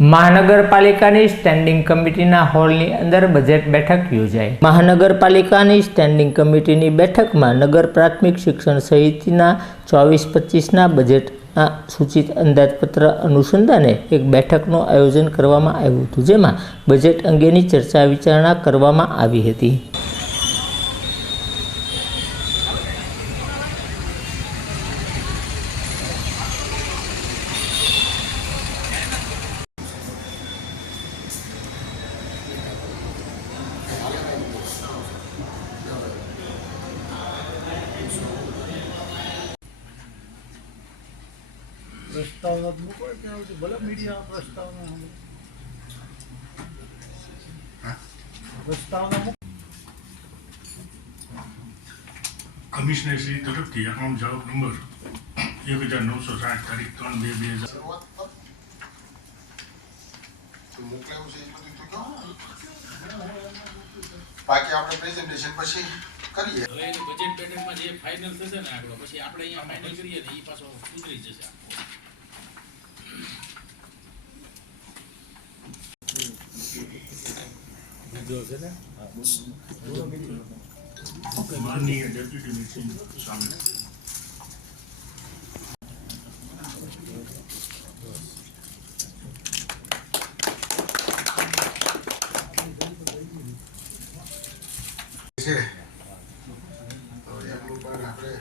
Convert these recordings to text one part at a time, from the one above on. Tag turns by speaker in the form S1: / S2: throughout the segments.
S1: મહાનગરપાલિકાની સ્ટેન્ડિંગ કમિટીના હોલની અંદર બજેટ બેઠક યોજાઈ. મહાનગરપાલિકાની સ્ટેન્ડિંગ કમિટીની બેઠકમાં નગર પ્રાથમિક શિક્ષણ સહિતના ચોવીસ પચીસના બજેટના સૂચિત અંદાજપત્ર અનુસંધાને એક બેઠકનું આયોજન કરવામાં આવ્યું હતું, જેમાં બજેટ અંગેની ચર્ચા વિચારણા કરવામાં આવી હતી.
S2: પ્રસ્તાવના મૂકો ત્યાં સુધી ભલે મીડિયા પ્રસ્તાવના પ્રસ્તાવના મૂકો.
S3: કમિશનર શ્રી તરફથી એકાઉન્ટ જવાબ નંબર એક હજાર નવસો સાઠ તારીખ ત્રણ બે બે હજાર
S4: બાકી આપણે પ્રેઝન્ટેશન પછી કરીએ.
S5: હવે બજેટ પેટર્નમાં જે ફાઇનલ થશે ને આંકડો પછી આપણે અહીંયા ફાઇનલ કરીએ ને એ પાછો ઉતરી જશે આખો.
S3: માનનીય ડેપ્યુટી મિનિસ્ટર સામે
S4: છે તો એમનું પણ આપણે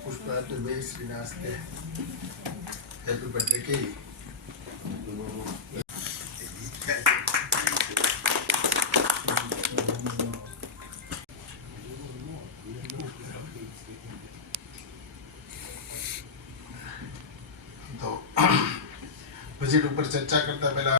S4: પુષ્પાર્થ બે શ્રીના હસ્તે હેપી તો બજેટ ઉપર ચર્ચા કરતા પહેલા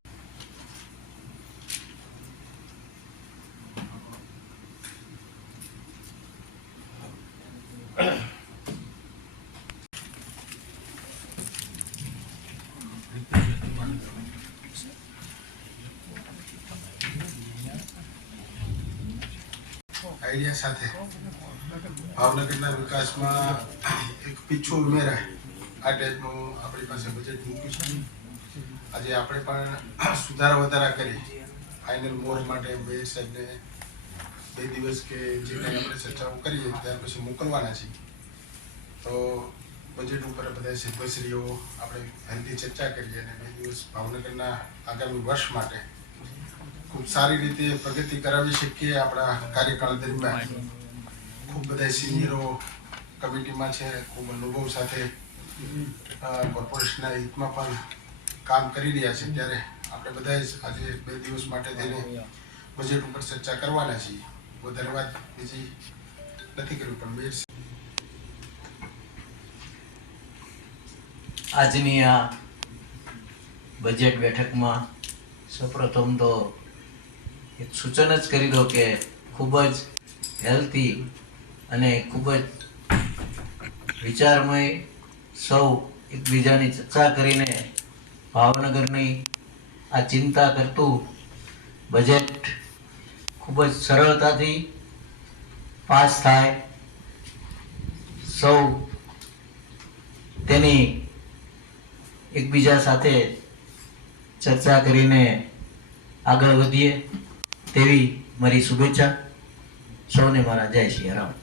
S4: આઈડિયા સાથે ભાવનગરના વિકાસમાં એક પીછું ઉમેરાય આ ટાઈપનું આપણી પાસે બજેટ મૂક્યું છે. આજે આપણે પણ સુધારા વધારા કરી ફાઇનલ મોર માટે બે સાહેબને બે દિવસ કે જે કંઈ આપણે ચર્ચાઓ કરીએ ત્યાર પછી મોકલવાના છીએ. તો બજેટ ઉપર બધા સભ્યશ્રીઓ આપણે હેલ્ધી ચર્ચા કરીએ અને બે દિવસ ભાવનગરના આગામી વર્ષ માટે ખૂબ સારી રીતે પ્રગતિ કરાવી શકીએ આપણા કાર્યકાળ દરમિયાન. ખૂબ બધા સિનિયરો કમિટીમાં છે, ખૂબ અનુભવ સાથે કોર્પોરેશનના હિતમાં પણ કામ કરી રહ્યા છે. ત્યારે આપણે બધા જ આજે બે દિવસ માટે જઈને બજેટ ઉપર ચર્ચા કરવાના છીએ. વધારે વાત બીજી નથી કરવી પણ બે
S6: આજની આ બજેટ બેઠકમાં સૌપ્રથમ તો એક સૂચન જ કરી દો કે ખૂબ જ હેલ્થી અને ખૂબ જ વિચારમય સૌ એકબીજાની ચર્ચા કરીને ભાવનગરની આ ચિંતા કરતું બજેટ ખૂબ જ સરળતાથી પાસ થાય. સૌ તેની એકબીજા સાથે ચર્ચા કરીને આગળ વધીએ તેવી મારી શુભેચ્છા. સૌને મારા જય શ્રી રામ.